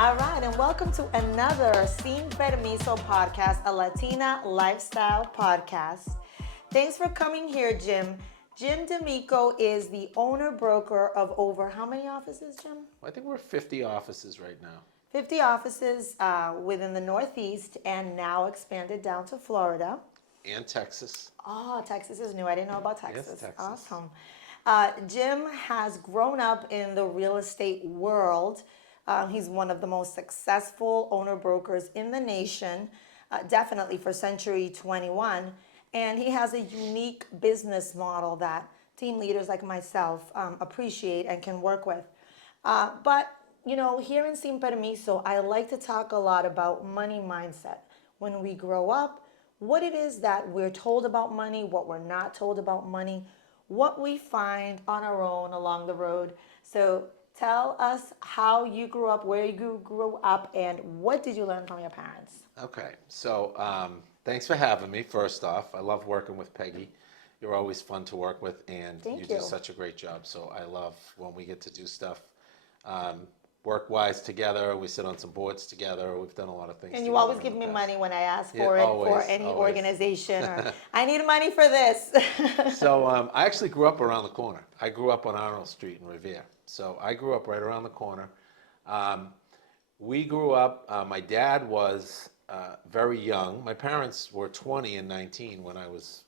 All right, and welcome to another Sin Permiso podcast, a Latina lifestyle podcast. Thanks for coming here, Jim. Jim D'Amico is the owner broker of over how many offices, Jim? I think we're 50 offices right now. 50 offices within the Northeast and now expanded down to Florida. And Texas. Oh, Texas is new. I didn't know about Texas. Yes, Texas. Awesome. Jim has grown up in the real estate world. He's one of the most successful owner brokers in the nation, definitely for Century 21. And he has a unique business model that team leaders like myself appreciate and can work with. But, you know, here in Sin Permiso, I like to talk a lot about money mindset. When we grow up, what it is that we're told about money, what we're not told about money, what we find on our own along the road. So tell us how you grew up, where you grew up, and what did you learn from your parents? Okay, so thanks for having me, first off. I love working with Peggy. You're always fun to work with, and you do such a great job. So I love when we get to do stuff work-wise together. We sit on some boards together. We've done a lot of things. And you always give me money when I ask for it, always, for any always. organization. Or, I need money for this. So I actually grew up around the corner. I grew up on Arnold Street in Revere. So I grew up right around the corner. We grew up, my dad was very young. My parents were 20 and 19 when I was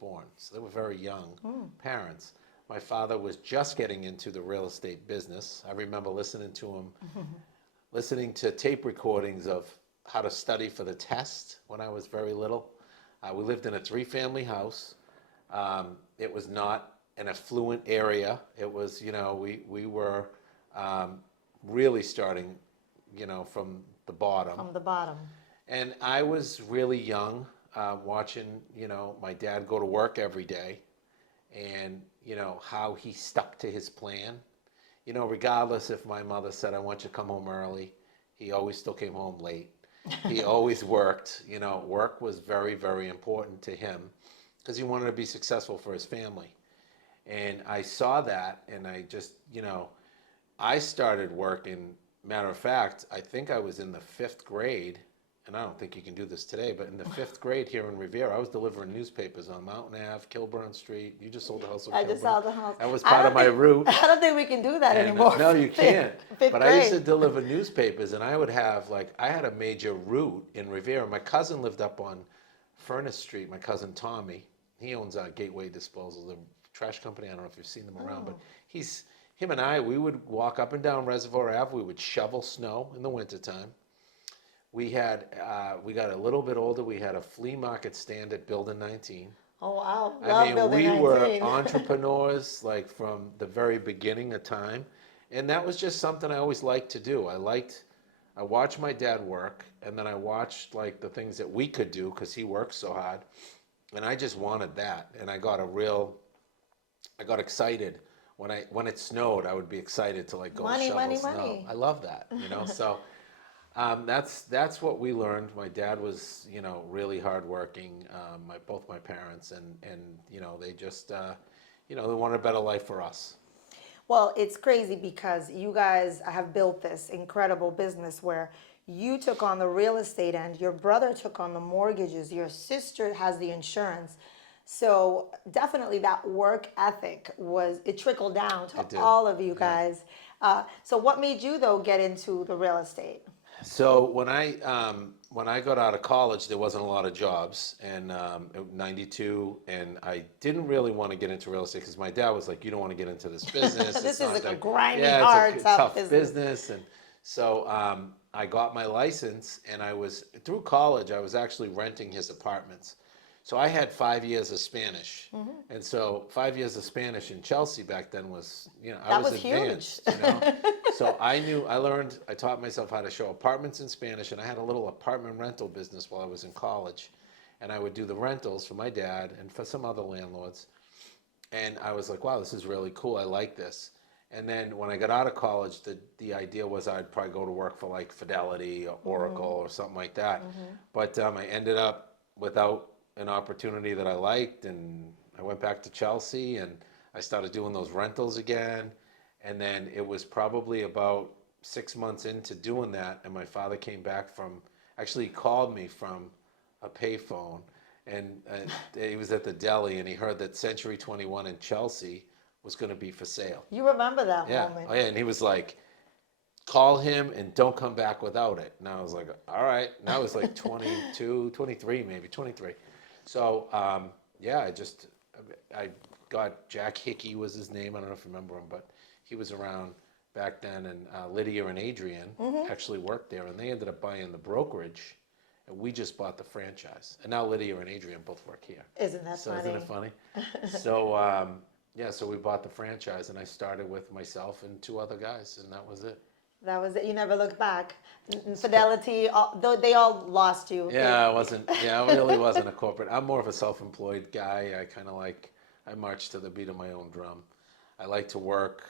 born. So they were very young parents. My father was just getting into the real estate business. I remember listening to him, listening to tape recordings of how to study for the test when I was very little. We lived in a 3-family house. It was not an affluent area. It was, you know, we were really starting, you know, from the bottom. From the bottom. And I was really young, watching, you know, my dad go to work every day, and you know how he stuck to his plan. You know, regardless if my mother said, "I want you to come home early," he always still came home late. He always worked. You know, work was very, very important to him because he wanted to be successful for his family. And I saw that, and I just, you know, I started working. Matter of fact, I think I was in the 5th grade, and I don't think you can do this today, but in the 5th grade here in Revere, I was delivering newspapers on Mountain Ave, Kilburn Street. You just sold the house on Kilburn. I just sold the house. That was part of my route. I don't think we can do that anymore. No, you can't. Fifth but grade. I used to deliver newspapers, and I would have, like, I had a major route in Revere. My cousin lived up on Furnace Street, my cousin Tommy. He owns Gateway Disposal, the trash company. I don't know if you've seen them around, but him and I, we would walk up and down Reservoir Ave. We would shovel snow in the wintertime. We got a little bit older. We had a flea market stand at Building 19. Oh, wow. I mean, Building we 19. were entrepreneurs, like, from the very beginning of time. And that was just something I always liked to do. I watched my dad work, and then I watched, like, the things that we could do because he worked so hard. And I just wanted that. And I got excited. When it snowed, I would be excited to, like, go shovel snow. Money. I love that, you know, so... that's what we learned. My dad was, you know, really hardworking. Both my parents, and you know, they just, you know, they wanted a better life for us. Well, it's crazy because you guys have built this incredible business where you took on the real estate end, your brother took on the mortgages, your sister has the insurance. So definitely that work ethic it trickled down to all of you guys. So what made you though get into the real estate? So when I got out of college, there wasn't a lot of jobs, and 92, and I didn't really want to get into real estate because my dad was like, "You don't want to get into this business. This is like a grimy, hard, tough business." And so I got my license, and through college, I was actually renting his apartments. So I had 5 years of Spanish, and so 5 years of Spanish in Chelsea back then was, you know, I was advanced. Huge. You know? So I taught myself how to show apartments in Spanish, and I had a little apartment rental business while I was in college, and I would do the rentals for my dad and for some other landlords, and I was like, wow, this is really cool. I like this. And then when I got out of college, the idea was I'd probably go to work for like Fidelity or Oracle or something like that, but I ended up without an opportunity that I liked, and I went back to Chelsea, and I started doing those rentals again. And then it was probably about 6 months into doing that, and my father came back actually he called me from a payphone, and he was at the deli, and he heard that Century 21 in Chelsea was going to be for sale. You remember that Yeah. moment? Oh, yeah. And he was like, call him and don't come back without it. And I was like, all right. And I was like 22, 23, maybe 23. So, yeah, I got Jack Hickey was his name. I don't know if you remember him, but he was around back then. And Lydia and Adrian actually worked there, and they ended up buying the brokerage. And we just bought the franchise. And now Lydia and Adrian both work here. Isn't that So funny? isn't it funny? So, yeah, so we bought the franchise, and I started with myself and 2 other guys, and that was it. That was it. You never looked back. Fidelity, though they all lost you. Yeah, I really wasn't a corporate. I'm more of a self-employed guy. I march to the beat of my own drum. I like to work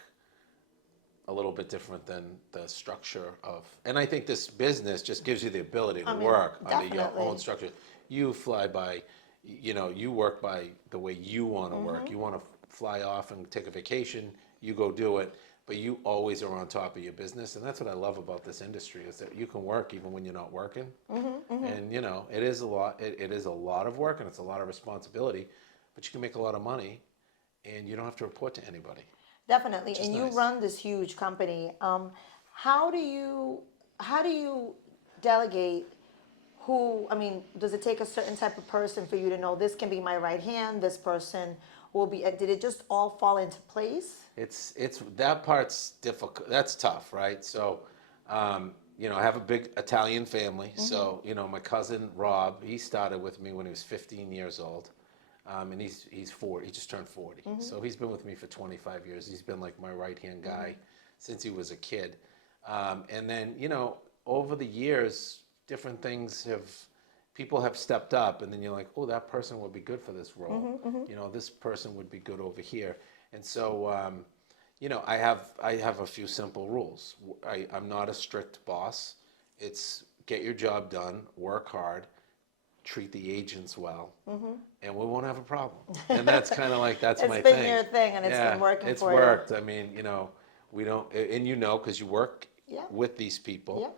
a little bit different than the structure of, and I think this business just gives you the ability to work under your own structure. You fly by, you work by the way you want to work. You want to fly off and take a vacation, you go do it, but you always are on top of your business. And that's what I love about this industry, is that you can work even when you're not working. And it is a lot. It is a lot of work, and it's a lot of responsibility, but you can make a lot of money, and you don't have to report to anybody. Definitely. And you nice. run this huge company. How do you delegate who, I mean, does it take a certain type of person for you to know this can be my right hand, this person will be, did it just all fall into place? It's that part's difficult. That's tough, right? So, I have a big Italian family. So, my cousin Rob, he started with me when he was 15 years old. And he's 40. He just turned 40. So he's been with me for 25 years. He's been like my right-hand guy since he was a kid. And then, over the years, different things people have stepped up, and then you're like, oh, that person would be good for this role. This person would be good over here. And so, I have a few simple rules. I'm not a strict boss. It's get your job done, work hard, treat the agents well, and we won't have a problem. And that's kind of like, that's my thing. It's been your thing, and it's been working for you. It's worked. I mean, we don't, and because you work with these people. Yeah.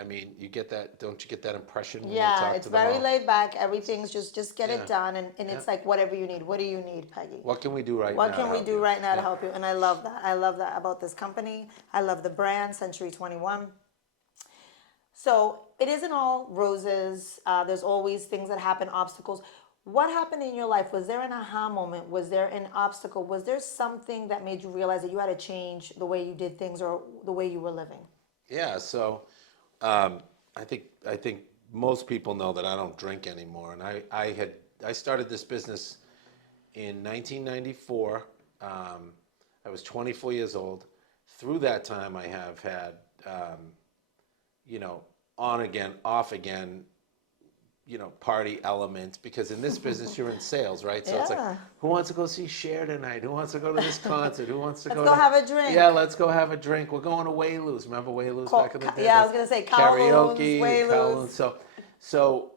I mean, you get that, don't you get that impression when you Yeah, talk it's to them very all? laid back. Everything's just get it Yeah. done, and it's like whatever you need. What do you need, Peggy? What can we do right now? What can to we help do you? right now to Yeah. help you? And I love that. I love that about this company. I love the brand, Century 21. So it isn't all roses. There's always things that happen, obstacles. What happened in your life? Was there an aha moment? Was there an obstacle? Was there something that made you realize that you had to change the way you did things or the way you were living? Yeah, so I think most people know that I don't drink anymore, and I started this business in 1994. I was 24 years old. Through that time, I have had on again, off again, party elements, because in this business you're in sales, right? So it's like, Yeah. who wants to go see Cher tonight? Who wants to go to this concert? Who wants to Let's go go to have a drink. Yeah, let's go have a drink. We're going to Waylu's. Remember Waylu's back in the day? Yeah, I was gonna say Kowloon's, Karaoke, Waylu's. Kowloon's. So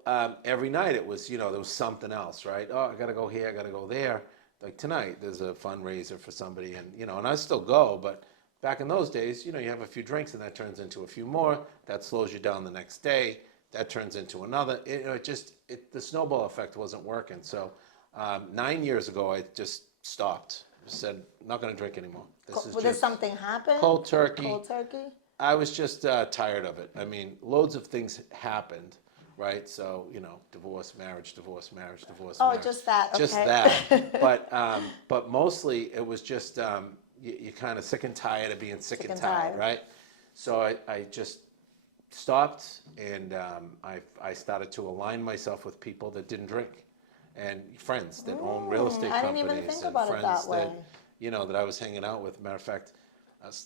every night it was, there was something else, right? Oh, I gotta go here, I gotta go there. Like tonight, there's a fundraiser for somebody, and and I still go, but back in those days, you have a few drinks, and that turns into a few more. That slows you down the next day. That turns into another. The snowball effect wasn't working. So 9 years ago, I just stopped. Said, I'm not going to drink anymore. Did something happen? Cold turkey. Cold turkey? I was just tired of it. I mean, loads of things happened, right? So, divorce, marriage, divorce, marriage, divorce, Oh, marriage. just that. Just okay. that. But mostly it was just you're kind of sick and tired of being sick and tired, right? So I just stopped, and I started to align myself with people that didn't drink, and friends that own real estate I companies, didn't even think and about it friends that way. that I was hanging out with. Matter of fact,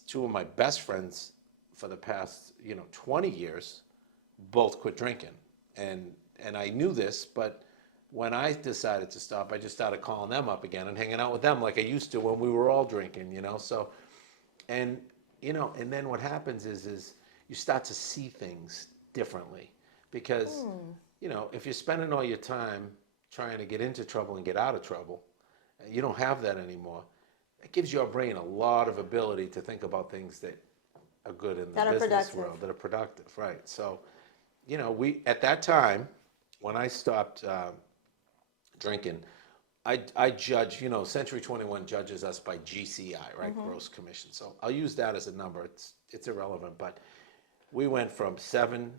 2 of my best friends for the past 20 years both quit drinking, and I knew this, but when I decided to stop, I just started calling them up again and hanging out with them like I used to when we were all drinking, So, and then what happens is you start to see things differently, because if you're spending all your time trying to get into trouble and get out of trouble, you don't have that anymore. It gives your brain a lot of ability to think about things that are good in the That are business productive. world, that are productive, right? So, you know, we at that time when I stopped drinking, I judge, you know, Century 21 judges us by GCI, right? Gross commission. So I'll use that as a number. It's irrelevant, but we went from 7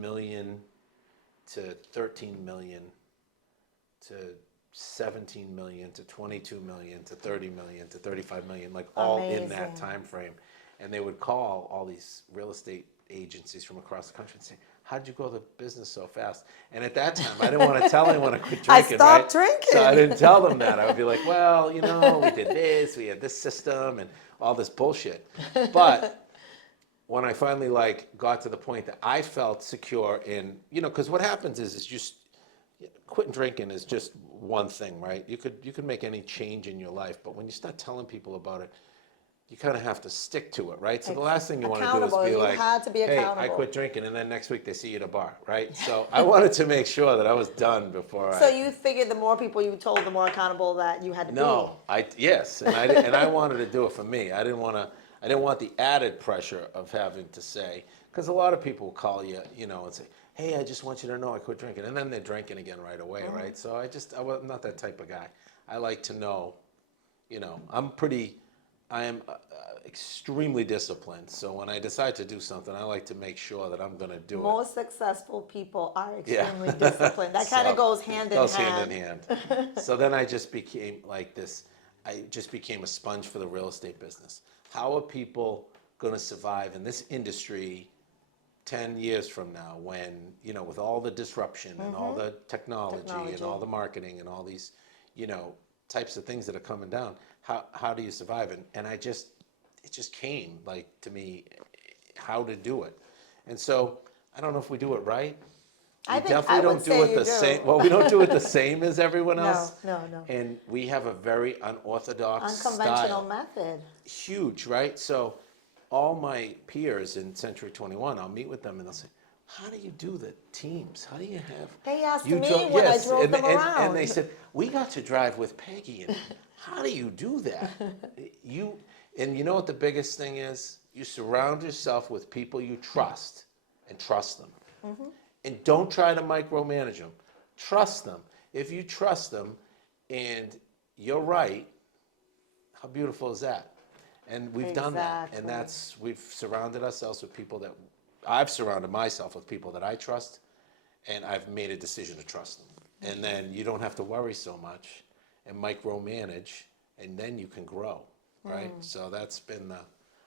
million to 13 million to 17 million to 22 million to 30 million to 35 million, like all in that Amazing. time frame. And they would call all these real estate agencies from across the country and say, how'd you grow the business so fast? And at that time, I didn't want to tell anyone I quit I drinking, stopped right? drinking. So I didn't tell them that. I would be like, well, you know, we did this, we had this system and all this bullshit. But when I finally like got to the point that I felt secure in, you know, because what happens is just quitting drinking is just one thing, right? You could make any change in your life, but when you start telling people about it, you kind of have to stick to it, right? So the last thing you want to do is Accountable. be You like, had to be hey, I accountable. quit drinking, and then next week they see you at a bar, right? So I wanted to make sure that I was done before So you figured the more people you told, the more accountable that you had to No, yes, and I wanted to do it for me. I didn't want the added pressure of having to say, because a lot of people will call you, you know, and say, hey, I just want you to know I quit drinking, and then they're drinking again right away, right? So I'm not that type of guy. I like to know, you know, I am extremely disciplined. So when I decide to do something, I like to make sure that I'm going to do be. it. Most successful people are Yeah. extremely disciplined. That kind of So, goes hand in goes hand. hand in hand. So then I just became like this. I just became a sponge for the real estate business. How are people going to survive in this industry 10 years from now when, you know, with all the disruption and all the technology and all the marketing and all these, you know, types of things that are coming down, how do you survive? And it just came like to me how to do it. And so I don't know if we do it right. We I think definitely I would don't say do it you the do. same. Well, we don't do it the same as everyone else. No. And we have a very unorthodox Unconventional style. method. Huge, right? So all my peers in Century 21, I'll meet with them and they'll say, how do you do the teams? How do you have... They asked you me drove-" when I Yes, drove and, them and, around. and they said, we got to drive with Peggy. And how do you do that? And you know what the biggest thing is? You surround yourself with people you trust and trust them. And don't try to micromanage them. Trust them. If you trust them and you're right, how beautiful is that? And we've done that. And Exactly. we've surrounded ourselves with people that, I've surrounded myself with people that I trust, and I've made a decision to trust them. And then you don't have to worry so much and micromanage, and then you can grow, right? So that's been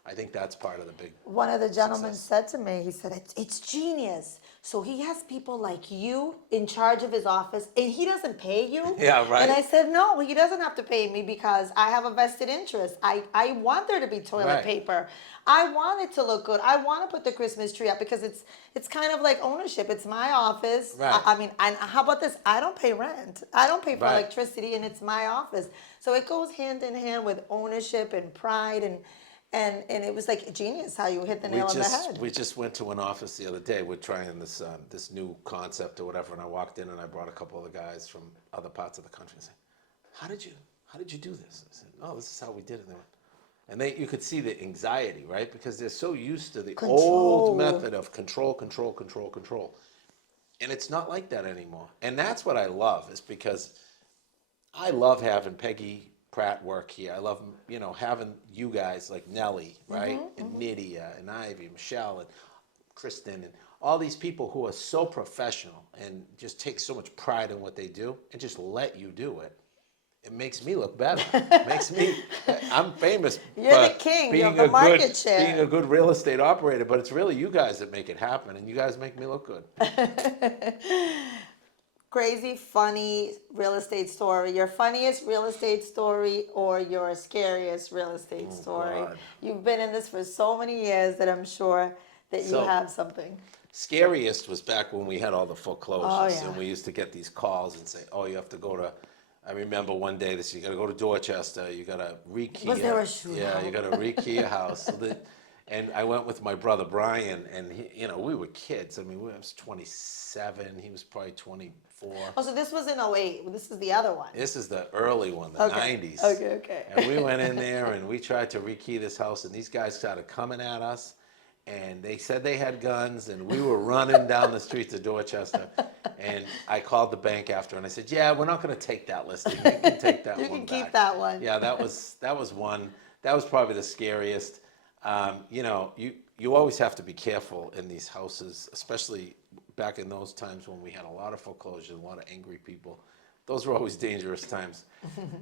I think that's part of the big One of the gentlemen success. said to me, he said, it's genius. So he has people like you in charge of his office and he doesn't pay you? Yeah, right. And I said, no, he doesn't have to pay me because I have a vested interest. I want there to be toilet Right. paper. I want it to look good. I want to put the Christmas tree up because it's kind of like ownership. It's my office. Right. I mean, and how about this? I don't pay rent. I don't pay for Right. electricity and it's my office. So it goes hand in hand with ownership and pride and it was like genius how you hit the nail on the head. We just went to an office the other day. We're trying this new concept or whatever, and I walked in and I brought a couple of the guys from other parts of the country and said, how did you do this? I said, oh, this is how we did it. And you could see the anxiety, right? Because they're so used to the old method of control. And it's not like that anymore. And that's what I love, is because I love having Peggy Pratt work here. I love, you know, having you guys like Nellie, right? And Nydia and Ivy, Michelle and Kristen and all these people who are so professional and just take so much pride in what they do and just let you do it. It makes me look better. I'm famous You're for the king. You being have the market share. being a good real estate operator, but it's really you guys that make it happen, and you guys make me look good. Crazy, funny real estate story. Your funniest real estate story or your scariest real estate story. God. You've been in this for so many years that I'm sure that you So- have something. Scariest was back when we had all the foreclosures, yeah. and we used to get these calls and say, "Oh, you have to go to." I remember one day you got to go to Dorchester. You got to rekey. Was there a shoe Yeah, you got to rekey a house. So And I went with my brother Brian, and we were kids. I mean, I was 27. He was probably 24. Oh, so this was in '08. This is the other one. This is the early one, the Okay. 90s. Okay. And we went in there and we tried to rekey this house, and these guys started coming at us, and they said they had guns, and we were running down the streets of Dorchester. And I called the bank after, and I said, "Yeah, we're not going to take that listing. You can take that You one can back." keep that one. Yeah, that was one. That was probably the scariest. You always have to be careful in these houses, especially back in those times when we had a lot of foreclosures, a lot of angry people. Those were always dangerous times.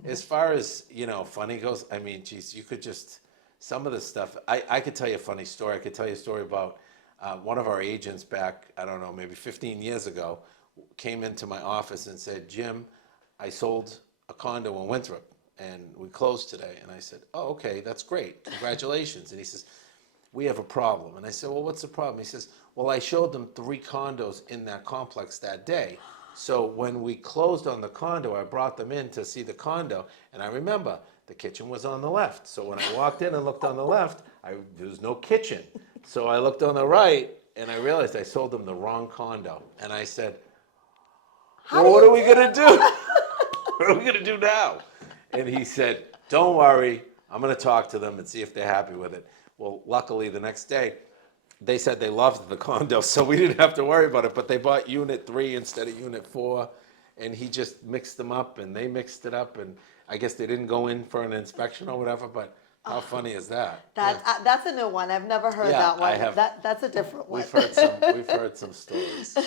As far as, funny goes, I mean, geez, you could just, some of the stuff, I could tell you a funny story. I could tell you a story about one of our agents back, I don't know, maybe 15 years ago, came into my office and said, "Jim, I sold a condo in Winthrop and we closed today." And I said, "Oh, okay, that's great. Congratulations." And he says, "We have a problem." And I said, "Well, what's the problem?" He says, "Well, I showed them 3 condos in that complex that day. So when we closed on the condo, I brought them in to see the condo. And I remember the kitchen was on the left. So when I walked in and looked on the left, there was no kitchen. So I looked on the right and I realized I sold them the wrong condo." And I said, "Well, what are we going to do? What are we going to do now?" And he said, "Don't worry. I'm going to talk to them and see if they're happy with it." Well, luckily the next day, they said they loved the condo, so we didn't have to worry about it. But they bought unit 3 instead of unit 4, and he just mixed them up, and they mixed it up, and I guess they didn't go in for an inspection or whatever. But how funny is that? That's a new one. I've never heard Yeah, that one. I have. That's a different one. We've heard some stories,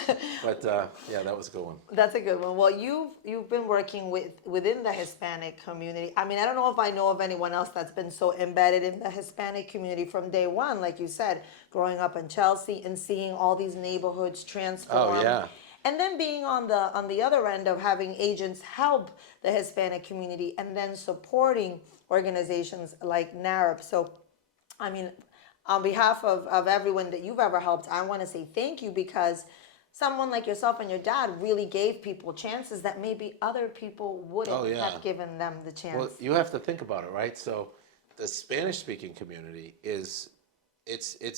but yeah, that was a good one. That's a good one. Well, you've been working within the Hispanic community. I mean, I don't know if I know of anyone else that's been so embedded in the Hispanic community from day one, like you said, growing up in Chelsea and seeing all these neighborhoods transform. Oh yeah. And then being on the other end of having agents help the Hispanic community and then supporting organizations like NARP. So, I mean, on behalf of everyone that you've ever helped, I want to say thank you, because someone like yourself and your dad really gave people chances that maybe other people wouldn't Oh, yeah. have given them the chance. Well, you have to think about it, right? So the Spanish-speaking community it's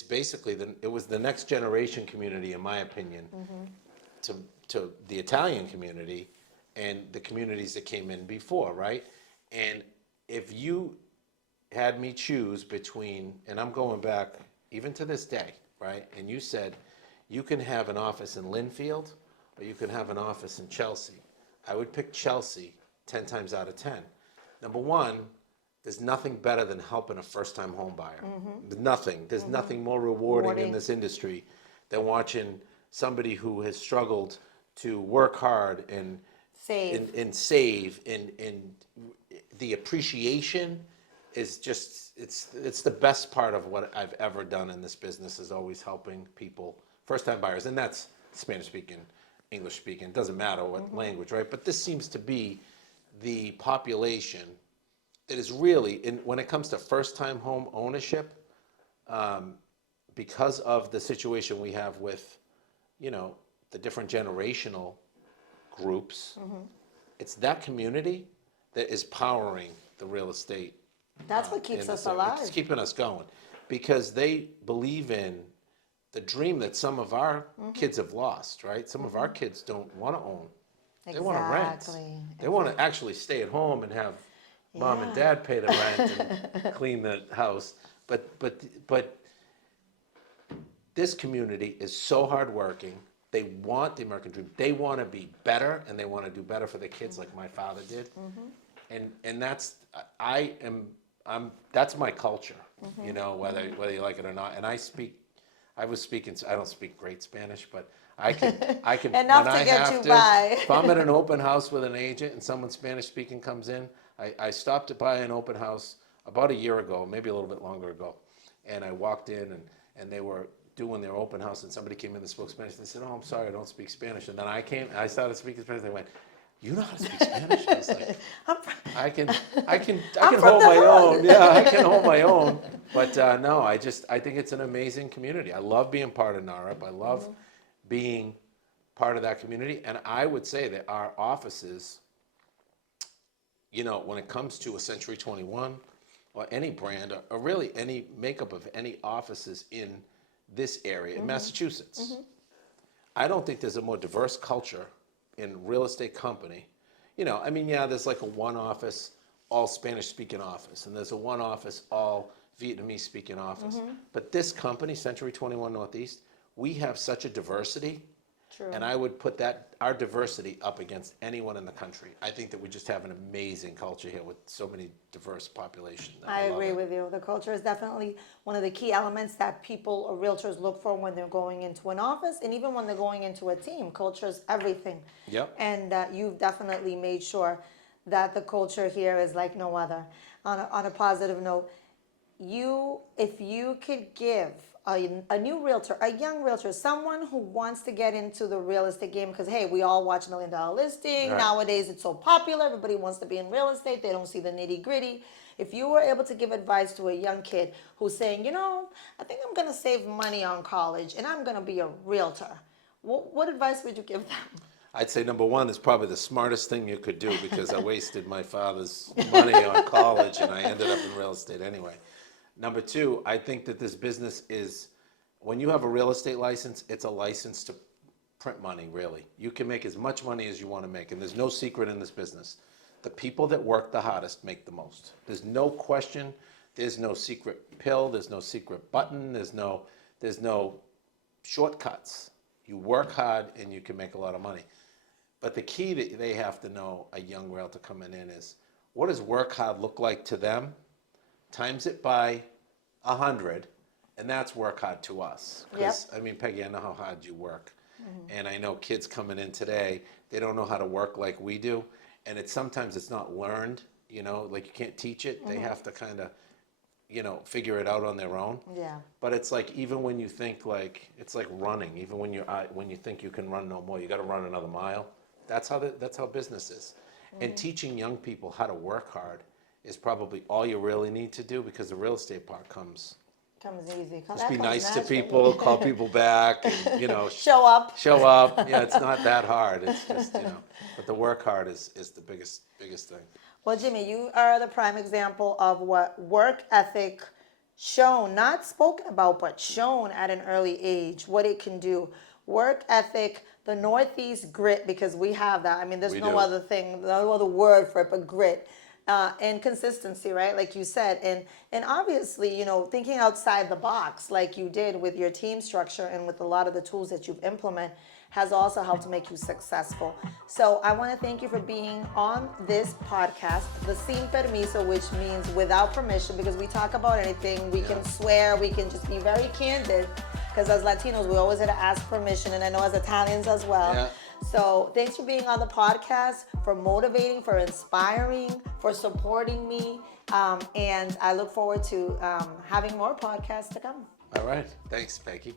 basically it was the next generation community, in my opinion, to the Italian community and the communities that came in before, right? And if you had me choose between, and I'm going back even to this day, right? And you said you can have an office in Linfield or you can have an office in Chelsea, I would pick Chelsea 10 times out of 10. Number one, there's nothing better than helping a first-time home buyer. Nothing. There's nothing more rewarding in this industry than watching somebody who has struggled to work hard and save and the appreciation is just it's the best part of what I've ever done in this business, is always helping people, first-time buyers, and that's Spanish-speaking, English-speaking, doesn't matter what language, right? But this seems to be the population that is really, when it comes to first-time home ownership, because of the situation we have with, the different generational groups, it's that community that is powering the real estate. That's what keeps us It's alive. keeping us going, because they believe in the dream that some of our kids have lost, right? Some of our kids don't want to own. They want to rent. Exactly. They want to actually stay at home and have mom and dad pay the rent and clean the house. But this community is so hardworking. They want the American dream. They want to be better, and they want to do better for their kids, like my father did. And that's that's my culture. Whether you like it or not. And I don't speak great Spanish, but I can Enough when to I get have you to, by. if I'm at an open house with an agent and someone Spanish speaking comes in, I stopped by an open house about a year ago, maybe a little bit longer ago, and I walked in and they were doing their open house, and somebody came in that spoke Spanish. They said, "Oh, I'm sorry, I don't speak Spanish." And then I started speaking Spanish. They went, "You know how to speak Spanish?" I was like, I can hold my own. Yeah, I can hold my own. But no, I think it's an amazing community. I love being part of NARP. I love being part of that community. And I would say that our offices, when it comes to a Century 21 or any brand, or really any makeup of any offices in this area, in Massachusetts. I don't think there's a more diverse culture in real estate company. You know, I mean, yeah, there's like a one office, all Spanish speaking office, and there's a one office, all Vietnamese speaking office. But this company, Century 21 Northeast, we have such a diversity. True. And I would put our diversity up against anyone in the country. I think that we just have an amazing culture here with so many diverse population. I love agree it. with you. The culture is definitely one of the key elements that people or realtors look for when they're going into an office, and even when they're going into a team. Culture is everything. Yep. And you've definitely made sure that the culture here is like no other. On a positive note, if you could give a new realtor, a young realtor, someone who wants to get into the real estate game, because hey, we all watch $1 Million Listing. Right. Nowadays it's so popular, everybody wants to be in real estate, they don't see the nitty gritty. If you were able to give advice to a young kid who's saying, you know, I think I'm going to save money on college and I'm going to be a realtor, what advice would you give them? I'd say number one is probably the smartest thing you could do, because I wasted my father's money on college and I ended up in real estate anyway. Number two, I think that this business is, when you have a real estate license, it's a license to print money, really. You can make as much money as you want to make, and there's no secret in this business. The people that work the hardest make the most. There's no question. There's no secret pill. There's no secret button. There's no shortcuts. You work hard and you can make a lot of money. But the key that they have to know, a young realtor coming in, is what does work hard look like to them? Times it by 100, and that's work hard to us. Because, I mean, Peggy, I know how hard you work. And I know kids coming in today, they don't know how to work like we do. And sometimes it's not learned, you know, like you can't teach it. They have to kind of, you know, figure it out on their own. Yeah. But it's like, even when you think like, it's like running, even when you think you can run no more, you got to run another mile. That's how business is. And teaching young people how to work hard is probably all you really need to do, because the real estate part comes easy. just be nice to people, call people back, and, you know, Show up. Yeah, it's not that hard. It's just, you know, but the work hard is the biggest thing. Well, Jimmy, you are the prime example of what work ethic shown, not spoken about, but shown at an early age, what it can do. Work ethic, the Northeast grit, because we have that. I mean, there's no other thing, no other word for it but grit. And consistency, right? Like you said, and obviously, you know, thinking outside the box, like you did with your team structure and with a lot of the tools that you've implemented, has also helped to make you successful. So I want to thank you for being on this podcast, the Sin Permiso, which means without permission, because we talk about anything. We can swear, we can just be very candid, because as Latinos, we always have to ask permission, and I know as Italians as well. Yeah. So thanks for being on the podcast, for motivating, for inspiring, for supporting me. And I look forward to having more podcasts to come. All right. Thanks, Peggy.